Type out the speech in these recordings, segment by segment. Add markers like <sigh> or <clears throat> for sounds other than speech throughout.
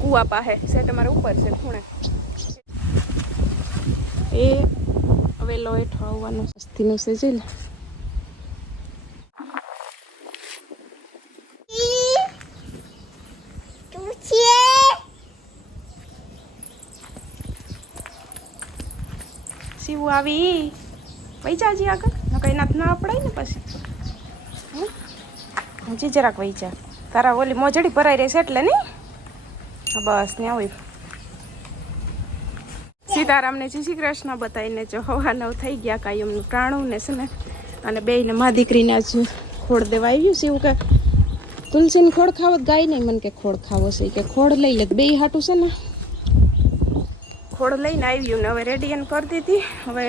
કૂવા પાસે સેટ અમારે ઉપર છે ખૂણે. એ હવે લો હેઠો આવવાનું સસ્તીનું છે જોઈ લે આવી વૈચાજી આગળ. કઈ નાથ ના પડાય ને પછી? હજી જરાક વૈચા તારા ઓલી મોજડી ભરાઈ રહેશે એટલે નહીં બસ ને આવી સીતારામને જય શ્રી કૃષ્ણ બતાવીને જો હવા નવ થઈ ગયા કાયમનું પ્રાણું ને છે ને, અને બેયને મા દીકરીને આજ ખોડ દેવા આવ્યું છે એવું કે તુલસીને ખોડ ખાવો ગાય નહીં, મને કે ખોડ ખાવો છે. કે ખોડ લઈ લે, બે હાટું છે ને. ખોડ લઈને આવ્યું ને હવે રેડી એને કરી દીધી. હવે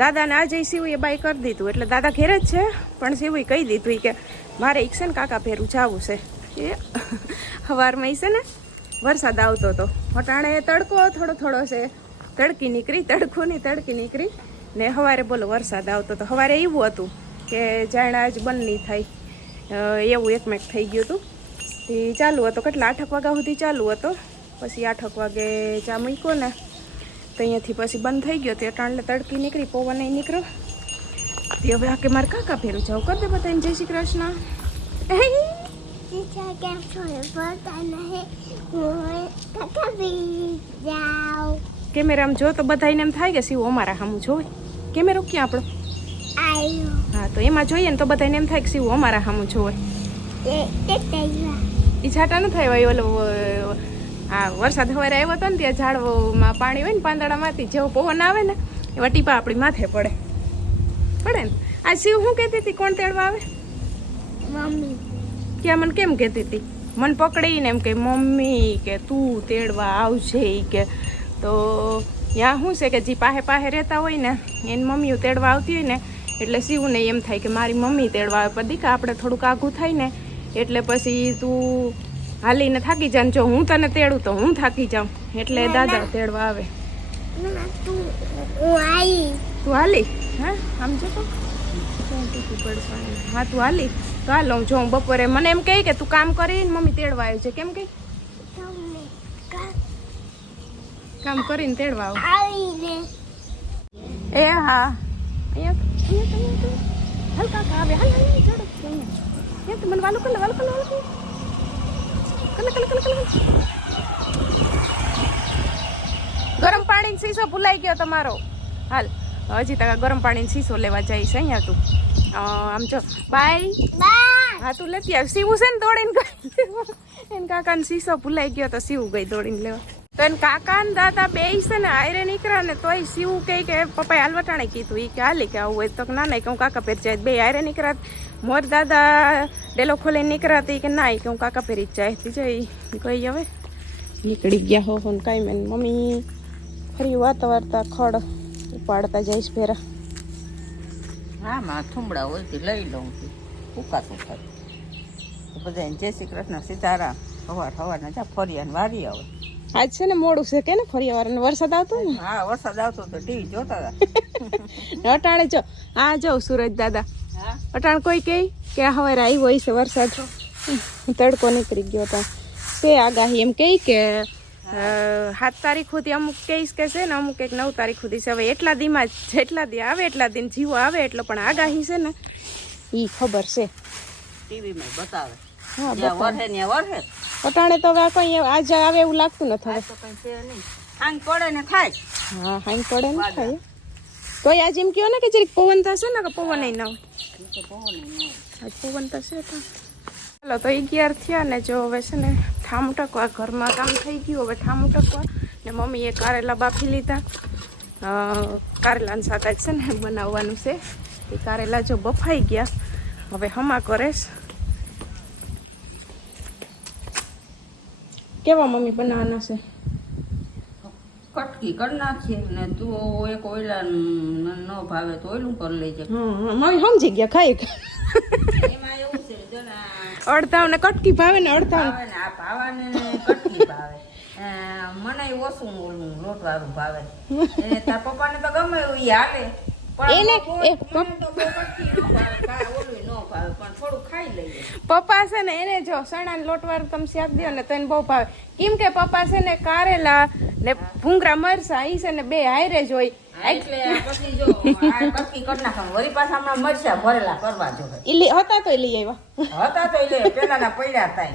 દાદાને આજે સીવું એ બાય કરી દીધું, એટલે દાદા ઘેર જ છે, પણ સીવું કહી દીધું કે મારે એક છે ને કાકા ભેરું જવું છે. એ સવારમાં છે ને વરસાદ આવતો હતો અટાણે તડકો થોડો થોડો છે. તડકી નીકળી, તડકોની તડકી નીકળી. ને સવારે બોલો વરસાદ આવતો હતો સવારે એવું હતું કે જાણે આજ બંધ નહીં થાય એવું એકમેક થઈ ગયું હતું. તે ચાલુ હતો. કેટલા આઠક વાગ્યા સુધી ચાલુ હતો. પછી આઠક વાગે ચા મૂક્યો ને તો અહીંયાથી પછી બંધ થઈ ગયો. તે અટાણે તડકી નીકળી, પવન નીકળ્યો. તે હવે આ કે મારે કાકા ફેરું જાવ કરી દે બધા જય શ્રી કૃષ્ણ. કેમેરામાં જો તો બધાને એમ થાય કે શિવ અમારા સામું જોવે. કેમેરો ક્યાં આપણો? હા, તો એમાં જોઈએ ને તો બધાને એમ થાય કે શિવ અમારા સામું જોવે. એ છાટા ન થાય ઓલો આ વરસાદ સવારે આવ્યો હતો ને ત્યાં ઝાડમાં પાણી હોય ને પાંદડામાંથી, જેવો પવન આવે ને એવા ટીપા આપણી માથે પડે. પડે ને? આ શિવ શું કહેતી હતી? કોણ તેડવા આવે? કે મને કેમ કહેતી હતી? મને પકડીને એમ કે મમ્મી કે તું તેડવા આવજે કે. તો ત્યાં શું છે કે જે પાહે પાહે રહેતા હોય ને એની મમ્મીઓ તેડવા આવતી હોય ને એટલે શિવને એમ થાય કે મારી મમ્મી તેડવા આવે. પણ દીકા આપણે થોડુંક આઘું થાય ને એટલે પછી તું હાલીને થાકી જા જો હું તને તેડું તો હું થાકી જાઉં. એટલે દાદા તેડવા આવે. તું હાલી. હા આમ જો તૂટી પડશે? હા તું હાલી તો હાલ હું જોઉં બપોરે મને એમ કહે કે તું કામ કરીને મમ્મી તેડવા આવ્યું છે કેમ કે કામ કરીને તેડવા આવું એ હા. હાલ કાકા આવે. ગરમ પાણી શીશો ભૂલાઈ ગયો તમારો હાલ, હજી તક ગરમ પાણી શીશો લેવા જઈશ અહીંયા તું આમ જો બાય. હા તું લેતી આવ. સીવું છે ને દોડીને એને કાકાને શીશો ભૂલાઈ ગયો તો સીવું ગઈ દોડીને લેવા. તો એને કાકા ને દાદા બે છે ને આયરે નીકળ્યા ને તોય સીવું કહે કે પપ્પાએ હાલવટાણે કીધું. એ કે હાલી કે આવું હોય તો ના નહીં કે હું કાકા ફેર જાય. બે આયરે નીકળ્યા. મોર દાદા ડેલો ખોલીને નીકળ્યા હતી. કે ના કે હું કાકા ફેરી જ જાય. તી જઈ કઈ હવે. નીકળી ગયા હો હો ને કાંઈ મેં મમ્મી ફરી વાતા વાર્તા ખડ ઉપાડતા જઈશ ફેરા. હા માં થુંબડા હોય તે લઈ લઉં છું. ઉકાતું થાય. બધાને જય શ્રી કૃષ્ણ સીતારામ સવાર સવારના જા ફરિયાને વારી આવે. આજ છે ને મોડું છે કે ને ફરી વાર વરસાદ આવતો ને? હા વરસાદ આવતો તો ટીવી જોતા હતા. અટાણે જો આ જો સુરજ દાદા. હા? અટાણ કોઈ કહે કે હવે આવ્યો હોય છે વરસાદ. તડકો નીકળી ગયો હતા તે આગાહી એમ કહે કે સાત તારીખ સુધી અમુક કહીશ કે છે ને અમુક એક નવ તારીખ સુધી છે. હવે એટલા દીમાં જેટલા દી આવે એટલા દિન જીવો આવે એટલો પણ આગાહી છે ને. એ ખબર છે. ટીવીમાં બતાવે. અટાણે તો હવે કઈ આજે આવે એવું લાગતું નથી તો આંગ પડે ને થાય હા હાઈ પડે ને થાય તોય આજે એમ કહો ને કે જરીક પવન થશે ને કે પવન ન હોય. પવન થશે તો. ચાલો તો અગિયાર થયા ને જો હવે છે ને ઠામ ટકવા ઘરમાં કામ થઈ ગયું હવે ઠામ ટકવા ને મમ્મીએ કારેલા બાફી લીધા. કારેલાનું શાક છે ને બનાવવાનું છે. એ કારેલા જો બફાઈ ગયા. હવે હમા કરેશ કેવા મમ્મી બનાવવાના છે? કટકી કરી નાખીએ ને તું એક ઓયલા ન ભાવે તો ઓયલું કરી લેજે. જાય મમ્મી સમજી ગયા ખાઈ. એમાં એવું છે જો અડધાવને કટકી ભાવે ને અડધાવ ભાવે ને આ ભાવાને કટકી ભાવે. મને ઓછું ઓલું લોટ વાળું ભાવે. એને તાર પપ્પાને તો ગમે એવું હાલે. એ કટકી પપ્પા છે ને એને જો સણા લોટવાર તમે શાક દો ને તને બહુ ભાવે. કેમ કે પપ્પા છે ને કારેલા ને ભૂંગરા મરસા ઈ છે ને બે હાયરે જ હોય. પછી ઈ હતા તો લઈ આવ્યા. હતા તો એટલે પેલાના પડ્યા હતા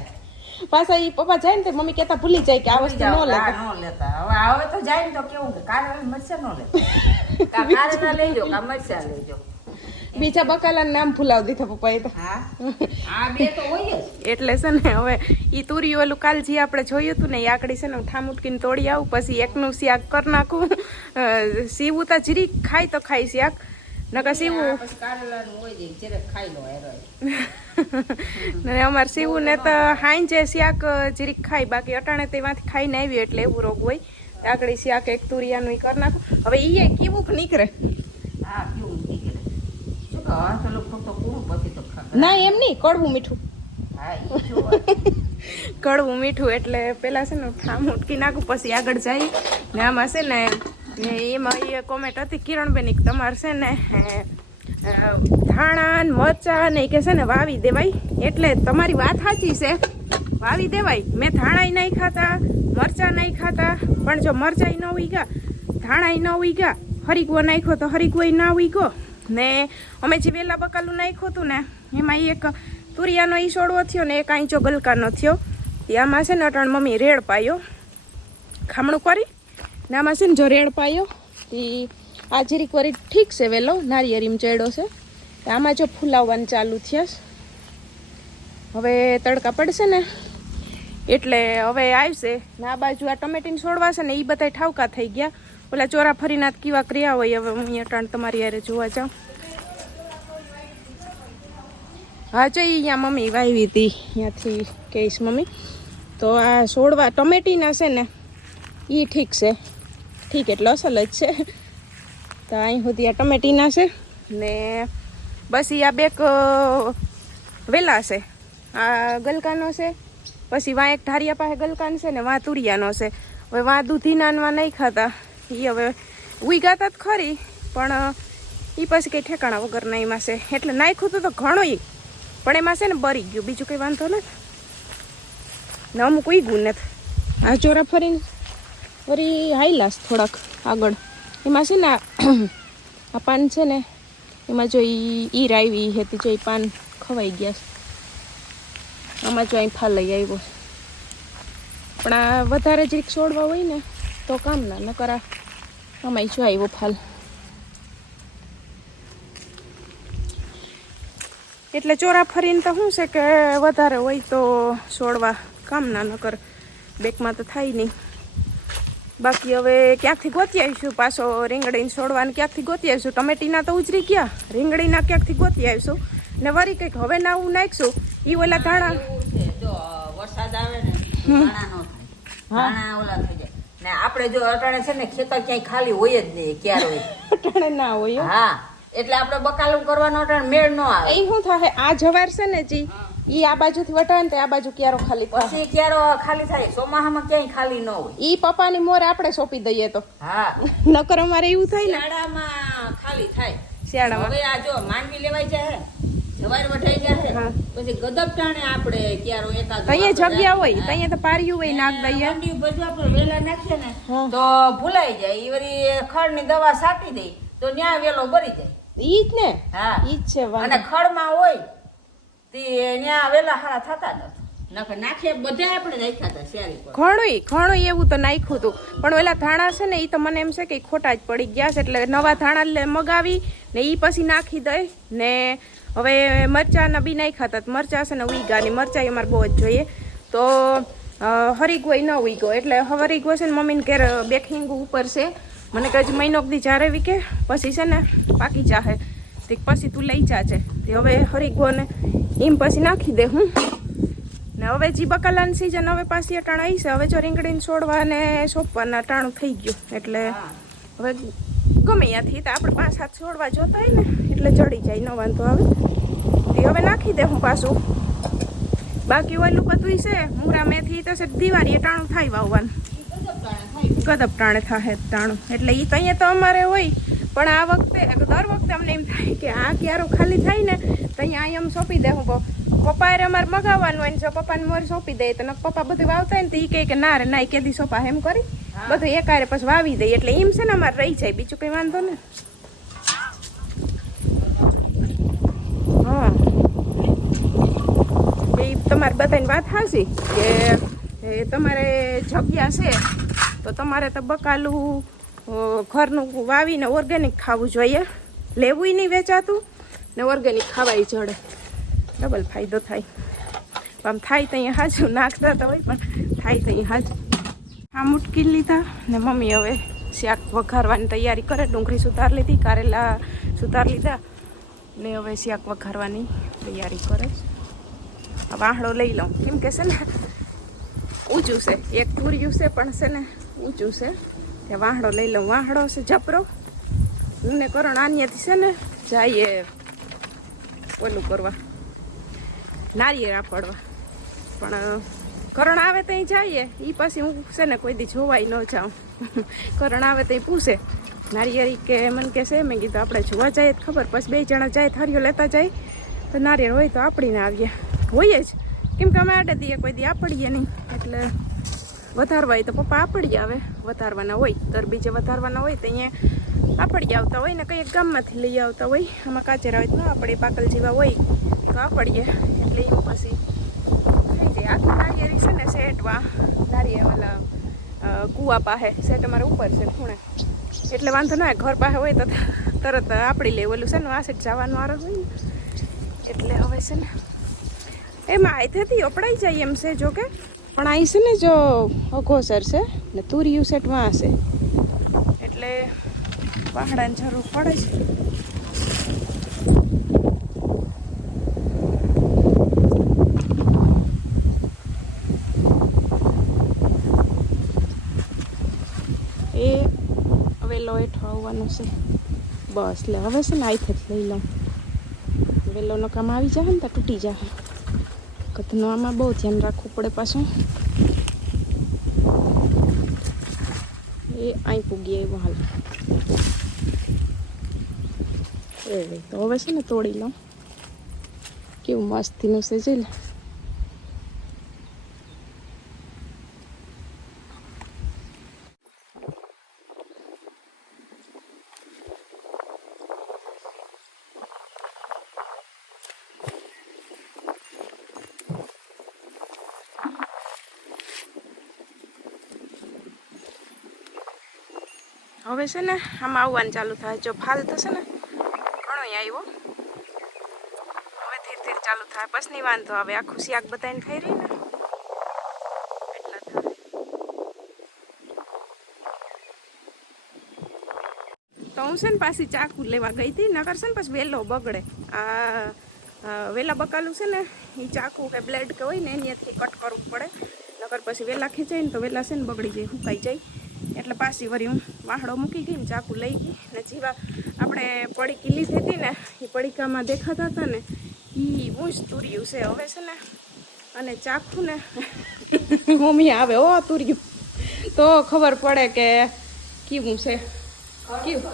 પાછા ઈ પપ્પા જાય ને તો મમ્મી કેતા ભૂલી જાય કે આ વસ્તુ ન લે ન લેતા. હવે હવે તો જાય ને તો કેવું કે કારેલા મરચાં ન લેતા. <laughs> કા લઈ લેજો કા મરચાં લેજો બીજા બકાલા નામ ભૂલાવી દીધા પપ્પાએ તો. હા? આ તો હોય એટલે છે ને હવે ઈ તુરી ઓલું કાલ જે આપણે જોયું હતું ને એ આકડી છે ને હું ઠામુટકીને તોડી આવું પછી એકનું શાક કરી નાખું. સીવું તો જીરી ખાય તો ખાય શાક નકર સીવું ને અમારે સીવું ને તો હાંજે શાક જીરીક ખાય બાકી અટાણે તેમાંથી ખાઈને આવ્યું એટલે એવું રોગ હોય. આકડી શાક એક તુરિયાનું કરી નાખું. હવે ઈ કેવું નીકળે હા કેવું નીકળે શું કહો આ તો લોકો ફક્ત કૂણું પછી તો ખા ના, એમ નહીં, કડવું મીઠું. <laughs> કડવું મીઠું એટલે પેલા છે ને ઠામ ઉટકી નાખું, પછી આગળ જાય ને આમાં છે ને એમાં એ કોમેન્ટ હતી, કિરણબેન તમારે છે ને ધાણા ને મરચાં ને કે છે ને, વાવી દેવાય. એટલે તમારી વાત સાચી છે. વાવી દેવાય. મેં ધાણાય નહીં ખાતા મરચાં નહીં ખાતા પણ જો મરચાંય ન ઉગ્યા ધાણાય ન ઉગ્યા હરીકવો નાખ્યો તો હરીકવો ના ઉગ્યો ને અમે જે વેલા બકાલું નાખ્યું હતું ને, એમાં એક તુરિયાનો ઈ છોડવો થયો ને એક આંચો ગલકાનો થયો. આમાં છે ને અટાણ મમ્મી રેડ પાયો. ખામણું કરી ને આમાં છે ને જો રેડ પાયો. એ આ જીરીક વરી ઠીક છે વેલો નારિયેરીમ ચડ્યો છે. આમાં જો ફૂલાવવાનું ચાલુ થયા હવે તડકા પડશે ને. એટલે હવે આવશે. ને આ બાજુ આ ટમેટીને છોડવા છે ને એ બધા ઠાવકા થઈ ગયા. ઓલા ચોરા ફરીના કેવા ક્રિયા હોય હવે હું અહીંયા ટાણ તમારી યારે જોવા જાઉં. હા જો અહીંયા મમ્મી વાવી હતી અહીંયાથી કહીશ મમ્મી. તો આ છોડવા ટમેટીના છે ને એ ઠીક છે. ઠીક એટલે અસલ જ છે. તો અહીં સુધી આ ટમેટીના છે. ને બસ એ આ બેક વેલા છે. આ ગલકાનો છે. પછી વાં એક ઢારિયા પાસે ગલકાન છે ને વાં તુરિયાનો છે. હવે વાં નાનવા નહીં ખાતા. એ હવે ઉગાતા જ ખરી, પણ એ પછી કંઈ ઠેકાણા વગરના એમાં છે. એટલે નાખ્યું હતું તો ઘણો એ પણ એમાં છે ને બરી ગયું. બીજું કંઈ વાંધો નથી. ને અમુક ઉગ્યું નથી આ ચોરા ફરીને વળી હાઈલાસ થોડાક આગળ. એમાં છે ને આ <clears throat> પાન છે ને, એમાં જો ઈર આવી હતી, જો એ પાન ખવાઈ ગયા છે. આમાં જો ફાલ લઈ આવ્યો. પણ આ વધારે જીરીક છોડવા હોય ને, તો કામ ના ન કરા આમાંય જો આવ્યો ફાલ. એટલે ચોરા ફરીને તો શું છે કે વધારે હોય તો છોડવા કામ ના, નકર બેકમાં તો થાય નહીં. બાકી હવે ક્યાંકથી ગોતી આવીશું? પાછો રીંગણીને છોડવાને ક્યાંકથી ગોતી આવીશું? ટમેટીના તો ઉજરી ગયા, રીંગણીના ક્યાંકથી ગોતી આવીશું? ને વરી કંઈક હવે ના હું નાખશું? એ ઓલા ધાણા? છે જો વરસાદ આવે ને ધાણા નો થાય. ધાણા ઓલા થઈ જાય. ને આપણે જો અટાણે છે ને ખેતર ક્યાંય ખાલી હોય જ નહીં ક્યારે હોય. <laughs> અટાણે ના હોય હા. એટલે આપણે બકાલું કરવાનો અટાણે મેળ ન આવે. એ શું થાય? આ જવાર છે ને જી ઈ આ બાજુથી વટાણ તે આ બાજુ ક્યારો ખાલી થાય? પછી ક્યારો ખાલી થાય? ચોમાહામાં ક્યાંય ખાલી ન હોય. ઈ પપ્પાની મોર આપણે સોંપી દઈએ તો. હા. નકર અમારે એવું થાય ને? શિયાળામાં ખાલી થાય. શિયાળામાં. હવે આ જો માંડવી લેવાય જાય જવાર વઢાઈ જાય પછી ગદબ ટાણે આપણે ક્યારો એકાદ અહીંયા જગ્યા હોય અહીંયા તો પાર્યું હોય નાખ દઈએ. માંડવી બધું આપણે વેલા નાખીએ ને તો ભૂલાઈ જાય. ઈ વળી ખડની દવા છાંટી દઈ તો ન્યા વેલો ભરી જાય. ઈ જ ને? હા. ઈ જ છે અને ખડમાં હોય તે ન્યા વેલા હારા થતા નથી. નકર બધા આપણે નાખ્યા હતા શિયાળી ઘણું ઘણું એવું તો નાખ્યું હતું. પણ ઓલા ધાણા છે ને એ તો મને એમ છે કે ખોટા જ પડી ગયા છે. એટલે નવા ધાણા મગાવી ને એ પછી નાખી દઈ ને હવે મરચાંના બી નાખ્યા હતા તો મરચાં છે ને ઉઈગા ને મરચાં અમારે બહુ જ જોઈએ. તો અ, હરીગોય ન ઉઈગો એટલે હરીગો છે ને મમ્મીને ઘેર બેકિંગ ઉપર છે. મને કહે મહિનો બધી જ્યારે વીકે પછી છે ને પાકી જાહે. તે પછી તું લઈ જાજે તે હવે હરીગોને એમ પછી નાખી દે હું. ને હવે જી બકાલાની સિઝન હવે પાછી અટાણ આવી છે. હવે જો રીંગણીને છોડવા અને સોંપવાના અટાણું થઈ ગયું. એટલે હવે ગમે ત્યાંથી તો આપણે પાંચ સાત છોડવા જોતા હોય ને. એટલે ચડી જાય ન વાંધો આવે. તે હવે નાખી દે હું પાછું. બાકી ઓલું બધું છે મૂરા મેથી તો છે દિવાળી ટાણું થાય વાવવાનું. ગદબ ટાણે થાય ટાણું. એટલે એ તો અહીંયા તો અમારે હોય પણ આ વખતે દર વખતે અમને એમ થાય કે આ ક્યારો ખાલી થાય ને તો અહીંયા અહીં એમ સોંપી દે હું પપ્પા એ અમારે મગાવવાનું હોય ને જો પપ્પાને મોર સોંપી દે તો પપ્પા બધું વાવતા હોય ને તો એ કહે કે ના રે ના એ કેદી સોંપા એમ કરી. બધું એકારે પછી વાવી દઈએ એટલે એમ છે ને અમારે રહી જાય બીજું કંઈ વાંધો ને હા એ તમારે બધાની વાત હાસી કે, એ તમારે જગ્યા છે, તો તમારે તો બકાલું ઘરનું વાવીને ઓર્ગેનિક ખાવું જોઈએ. લેવું નહીં વેચાતું, ને ઓર્ગેનિક ખાવાય જડે. ડબલ ફાયદો થાય. આમ થાય તો અહીંયા હાજુ નાખતા તો હોય પણ થાય તો અહીંયા હાજુ આ મુટકી લીધા, ને મમ્મી હવે શાક વઘારવાની તૈયારી કરે, ડુંગળી સુધાર લીધી, કારેલા સુધાર લીધા, ને હવે શાક વઘારવાની તૈયારી કરે. વાહડો લઈ લઉં. કેમ કે છે ને, ઊંચું છે. એક પૂર્યું છે, પણ છે ને ઊંચું છે. ત્યાં વાહડો લઈ લઉં. વાહડો છે જપરો ને કરણ આન્યાથી છે ને જઈએ ઓલું કરવા. નારિયેળ પડવા પણ કરણ આવે ત્યાં જઈએ. એ પછી હું છે ને કોઈ દી જોવાય ન જાઉં. <laughs> કરણ આવે ત્યાં પૂછે. નારિયેળી કે, મને કે છે, મેં કીધું આપણે જોવા જઈએ ખબર. પછી બે જણા જાય, થારીઓ લેતા જાય. તો નારિયેળ હોય તો આપણીને આવીએ. હોઈએ જ. કેમ કે અમે આડે દઈએ કોઈ દી આપડીએ નહીં. એટલે વધારવા તો પપ્પા આપડી આવે. વધારવાના હોય તર બીજે વધારવાના હોય તો અહીંયા આપડી આવતા હોય ને કંઈક ગામમાંથી લઈ આવતા હોય. આમાં કાચેરા હોય તો ના આપડી, પાકલ જેવા હોય તો આપડીએ. એટલે એમ પછી થઈ જાય. આખું નારિયેળી છે ને સેટવા નારીએ ઓલા કૂવા પાસે સેટ અમારે ઉપર છે, ખૂણે. એટલે વાંધો ના ઘર પાસે હોય તો તરત આપડી લે ઓલું છે ને, આ સેટ જવાનું આરો હોય એટલે હવે છે ને એમાં આઈથેથી અપડાઈ જાય એમ છે જો કે પણ અહીં છે ને જો અઘોસર છે ને તુરિયું સેટમાં હશે. એટલે પહાડાની જરૂર પડે છે. એ વેલો હેઠો આવવાનું છે. બસ લે હવે છે ને આઈથે જ લઈ લઉં. વેલો કામ આવી જાય ને તો તૂટી જાય કથનું આમાં બહુ ધ્યાન રાખવું પડે પાછું. એ અહીં પૂગી આવ્યો હાલ. એ તો હવે છે ને તોડી લઉં. કેવું મસ્તીનું છે, જોઈ હવે છે ને, આમાં આવવાનું ચાલુ થાય. જો ફાલ થશે ને, ઘણો આવ્યો. હવે ધીરે ધીરે ચાલુ થાય. પછી વાંધો આવે આખું શાક બધાને થઈ રહી ને. તો હું છે ને પાછી ચાકુ લેવા ગઈ હતી. નકર છે ને પછી વેલો બગડે. આ વહેલા બકાલું છે ને એ ચાકુ કે બ્લેડ કે હોય ને, એની કટ કરવું પડે. નકર પછી વેલા ખેંચાય ને તો વેલા છે ને બગડી જાય, સુકાઈ જાય. એટલે પાછી વળી હું વાહડો મૂકી ગઈ ને ચાકુ લઈ ગઈ. ને જેવા આપણે પડીકી લીધી હતી ને, એ પડીકામાં દેખાતા હતા ને એ ઊંચ તુર્યું છે. હવે છે ને, અને ચાકુ ને <laughs> મમ્મી આવે, ઓ, તુર્યું. તો ખબર પડે કે કેવું છે. કેવું?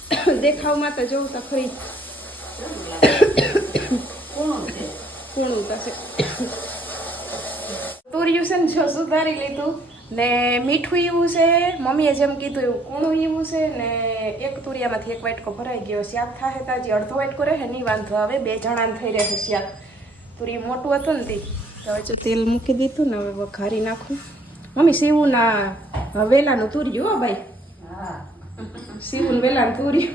<coughs> દેખાવમાં તો જોઉં તો ખરી. <coughs> કૂણું થશે <coughs> તુર્યું છે ને, જો સુધારી લીધું. ને મીઠું એવું છે. મમ્મીએ જેમ કીધું એવું કૂણું એવું છે ને એક તુરિયામાંથી એક વાટકો ભરાઈ ગયો. શાક થાય તાજી અડધો વાટકો રહે નહીં વાંધો આવે બે જણાને થઈ રહે શાક તુરી મોટું હતું ને તે. તો હવે જો તેલ મૂકી દીધું ને હવે વઘારી નાખું. મમ્મી સીવું ના વેલાનું તુર્યું હો ભાઈ. હા સીવું વેલાનું તુર્યું.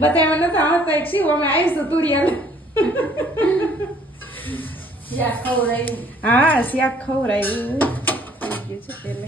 બધા એમાં નતા આવતા એક સીવું અમે આવીશ તો તુરિયા હા શાક ખવડાવ્યું. થઈ ગયું છે પેલે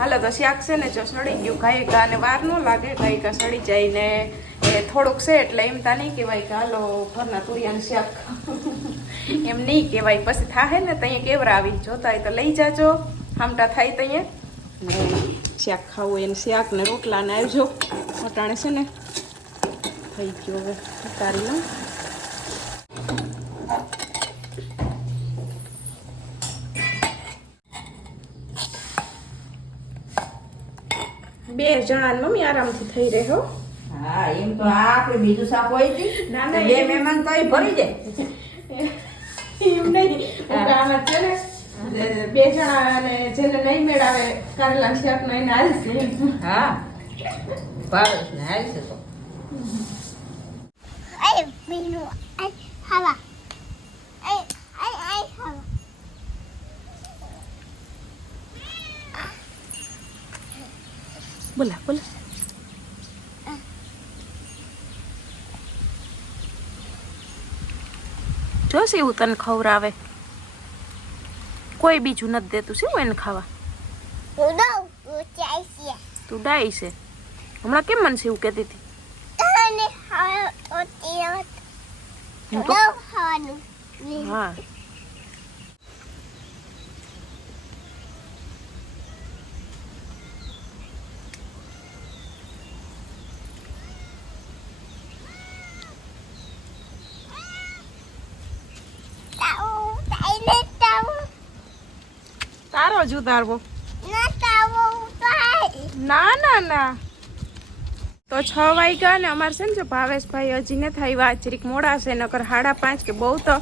હાલો, તો શાક છે ને, જો સડી ગયું. ગાય કા અને વાર ન લાગે ગાય ગા સડી જાય ને એ થોડુંક છે એટલે એમ તા નહીં કહેવાય કે, હાલો, ઘરના તુરિયાનું શાક. એમ નહીં કહેવાય. પછી થાય ને, તો અહીંયા કેવરાવી જોતા હોય તો લઈ જાજો. હામટા થાય તો અહીંયા. શાક ખાવું એને શાક ને રોટલા ને આવજો અટાણે છે ને. થઈ ગયો હવે. ઉતારી લઉં. બે જણા મમ્મી આરામથી થઈ રહ્યો હા. એમ તો આ આપણે બીજું શાક હોય છે. ના, ના, બે મહેમાન તો એ ભરી જાય. એમ નહીં. આમાં છે ને બે જણા અને જેને નહીં મેળાવે કારેલા શાક નો એને હાલશે હા. ભાવેશ ને હાલશે તો. Ay, vino. Ay, બોલા બોલા. જો એવું તને ખવરાવે કોઈ બીજું નથી દેતું શું એને ખાવા. તું ડાઈ છે. હમણાં કેમ મને એવું કહેતી હતી. હું. તારો જ ઉતારવો. ના ના ના તો છ વાગ્યા ને અમારે છે ને જો ભાવેશભાઈ હજી ને થાય વાત જરીક મોડા છે નકર સાડા પાંચ કે બહુ તો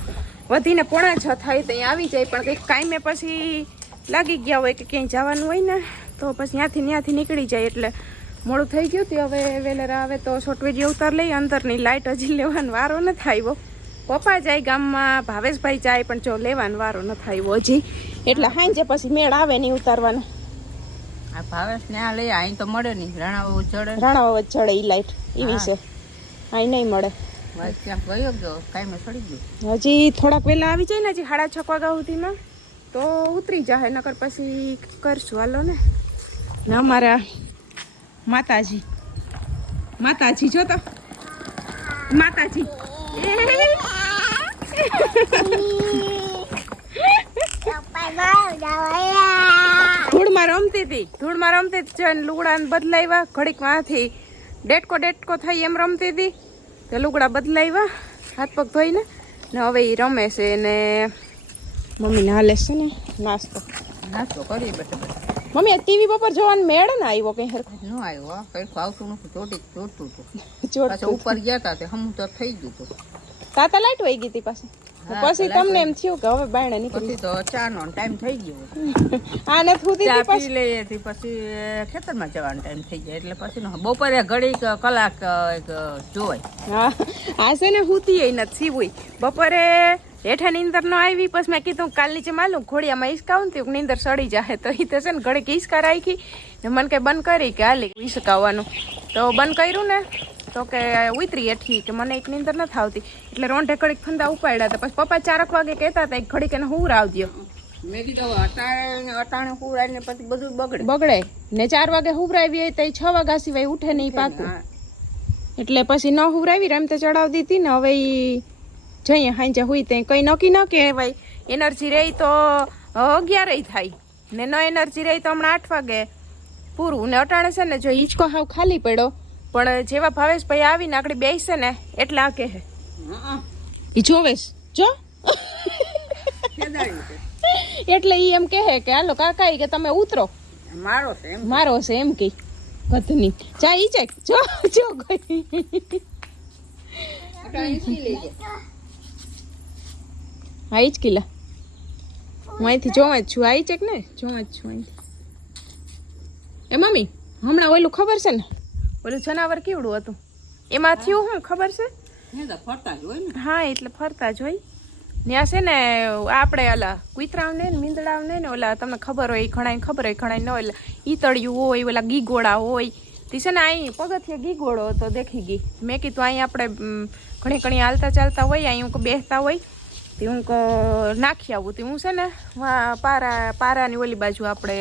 વધીને પોણા છ થાય તો આવી જાય પણ કંઈક કાંઈ પછી લાગી ગયા હોય કે ક્યાંય જવાનું હોય ને તો પછી ત્યાંથી ત્યાંથી નીકળી જાય એટલે મોડું થઈ ગયું હતું. હવે વેલેરા આવે તો શોર્ટ વીડિયો ઉતાર લઈ અંદરની લાઇટ હજી લેવાનો વારો ન આવ્યો. પપ્પા જાય ગામમાં ભાવેશભાઈ જાય પણ જો લેવાનો વારો ન આવ્યો હજી. એટલે હાંજે પછી મેળ આવે નહીં ઉતારવાનો. આ ભાવેશ ને આ લઈ અહીં તો મળે નહીં. રણાવો ચડે રાણા વચ્ચે ચડે ઈ લાઈટ એવી છે અહીં નહીં મળે. ત્યાં ગયો ગયો કાંઈ ચડી ગયું? હજી થોડાક વહેલા આવી જાય ને હજી સાડા છ વાગ્યા સુધીમાં તો ઉતરી જાય નકર પછી કરશું. હાલો ને. ને અમારા માતાજી. માતાજી જો તો. માતાજી. <laughs> <laughs> ધૂળમાં રમતી હતી. ધૂળમાં રમતી હતી જઈને લુગડા બદલાવ્યા. ઘડીકમાંથી ડેટકો ડેટકો થઈ એમ રમતી હતી. તો લુગડા બદલાવ્યા હાથ પગ ધોઈને. ને હવે એ રમે છે ને મમ્મીને હાલે છે ને નાસ્તો. નાસ્તો કરી બેઠે મમ્મી આ ટીવી પર જોવાનું મેળ ને આવ્યો કઈ હરખું? ન આવ્યો હા. કંઈક આવતું નથી ચોટી ચોટતું હતું. ઉપર ગયા હતા તે હમ તો થઈ ગયું હતું. તાતા લાઈટ વહી ગઈ હતી પાછી. પછી તમને એમ થયું કે હવે બાયણા નીકળી તો ચા નો ટાઈમ થઈ ગયો. <laughs> આને થૂતી ચા પી પછી લઈએ થી પછી ખેતરમાં જવાનો ટાઈમ થઈ જાય એટલે પછી બપોરે ઘડીક કલાક એક જોવાય. હા આ છે ને હુતી નથી સીવું બપોરે હેઠા નીંદર ન આવી પછી મેં કીધું કાલ નીચે માલું ઘોડિયામાં હિસકાવું ને નીંદર સડી જાય તો એ તો છે ને ઘડીક હિસકા રાખી ને મને કે બંધ કરી કે હાલી હિસકાવવાનું તો બંધ કર્યું ને? તો કે ઉતરી હેઠી કે મને એક નીંદર નથી આવતી. એટલે રોંઢે ઘડીક ફંદા ઉપાડ્યા હતા. પછી પપ્પા ચારક વાગે કહેતા હતા એક ઘડીક એને હું રાવ દ્યો મેં કીધું અટાણે અટાણે પૂરાય ને પછી બધું બગડે. બગડે. ને ચાર વાગે હુવરાવી હોય તો છ વાગ્યા સિવાય ઉઠે નહીં પાકું. એટલે પછી ન હુવરાવી એમ તો ચડાવતી હતી ને હવે જઈએ હાંજે હુઈ તે કંઈ નક્કી ન કહેવાય. એનર્જી રહી તો અગિયાર થાય. ને ન એનર્જી રહી તો હમણાં આઠ વાગે પૂરું. ને અટાણે છે ને જો હિંચકો હાવ ખાલી પડ્યો પણ જેવા ભાવેશભાઈ આવીને આગળ બેસે ને એટલે આ કહે. હા, ઈ જોવેશ જો. એટલે ઈ એમ કહે કે હાલો કાકા ઈ કે તમે ઉતરો. મારો છે એમ. મારો છે એમ કે કથની ચા ઈ ચેક જો જો હા ઈ જ કિલ્લા હું અહીંથી જોવા જ છું. આઈ ચેક ને જોવા જ છું અહીંથી. એ મમ્મી હમણાં ઓલું ખબર છે ને? ઓલું જનાવર કેવડું હતું? એમાં થયું શું ખબર છે? ને તો ફરતા જ હોય ને. હા એટલે ફરતા જ હોય. ત્યાં છે ને આપણે ઓલા કુતરાવને ને મીંદડાવને ને ઓલા તમને ખબર હોય ઘણા ખબર હોય ઘણાય ન હોય ઈતળિયું હોય ઓલા ગીગોળા હોય. તે છે ને અહીં પગથિયે ગીગોળો હતો દેખી ગઈ. મેં કીધું અહીં આપણે ઘણી ઘણી હાલતા ચાલતા હોય અહીં હું બેસતા હોય તે હું નાખી આવું. તે હું છે ને વા પારા પારાની ઓલી બાજુ આપણે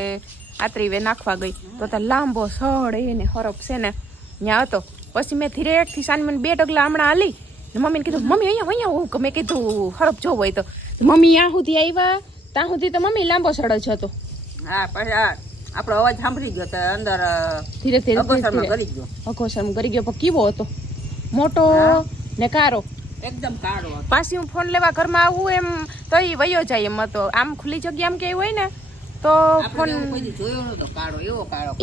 આતરી વે નાખવા ગઈ. તો લાંબો સળ એને હરફ છે ને ત્યાં હતો. પછી મેં ધીરેથી સાંજ મને બે ડગલા હમણાં હાલી. ને મમ્મીને કીધું મમ્મી અહીંયા અહીંયા હું કે મેં કીધું હરફ જોવો હોય તો. મમ્મી ત્યાં સુધી આવ્યા. ત્યાં સુધી તો મમ્મી લાંબો સડો જ હતો. હા પછી આપણો અવાજ સાંભળી ગયો તો અંદર ધીરે ધીરે ધીરે કરી ગયો. અઘોસરમાં કરી ગયો પણ કેવો હતો? મોટો ને કારો એકદમ કાળો પાછી હું ફોન લેવા ઘરમાં આવું એમ તો એ વયો જાય એમ હતો. આમ ખુલ્લી જગ્યા એમ કે હોય ને? તો ફોન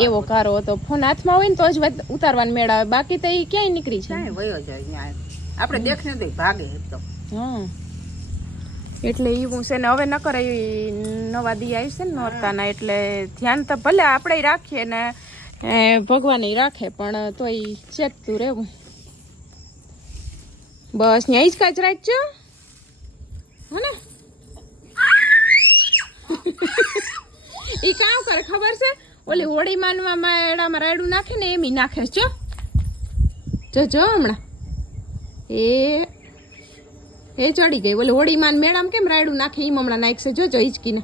એવું કારો હતો. ફોન હાથમાં હોય ને તો જ ઉતારવાનું મેળ આવે. બાકી તો એ ક્યાંય નીકળી છે? જાય આપણે દેખને તો ભાગે એકદમ. હા. એટલે એવું છે ને હવે ન કરે નવા દી આવી છે ને નોરતાના એટલે ધ્યાન તો ભલે આપણે રાખીએ ને એ ભગવાન રાખે પણ તોય ચેતતું રહેવું. બસ ન્યાય જ કાચ રાખજો. હો ને? ઈ કામ કરે ખબર છે? ઓલી હોળી માનવા મેળામાં રાયડું નાખે ને એમ નાખે છે, જો. જો જો હમણાં. એ એ ચડી ગઈ. ઓલે હોળી માન મેળામાં કેમ રાયડું નાખે? એમ હમણાં નાખશે. જોજો હિચકીને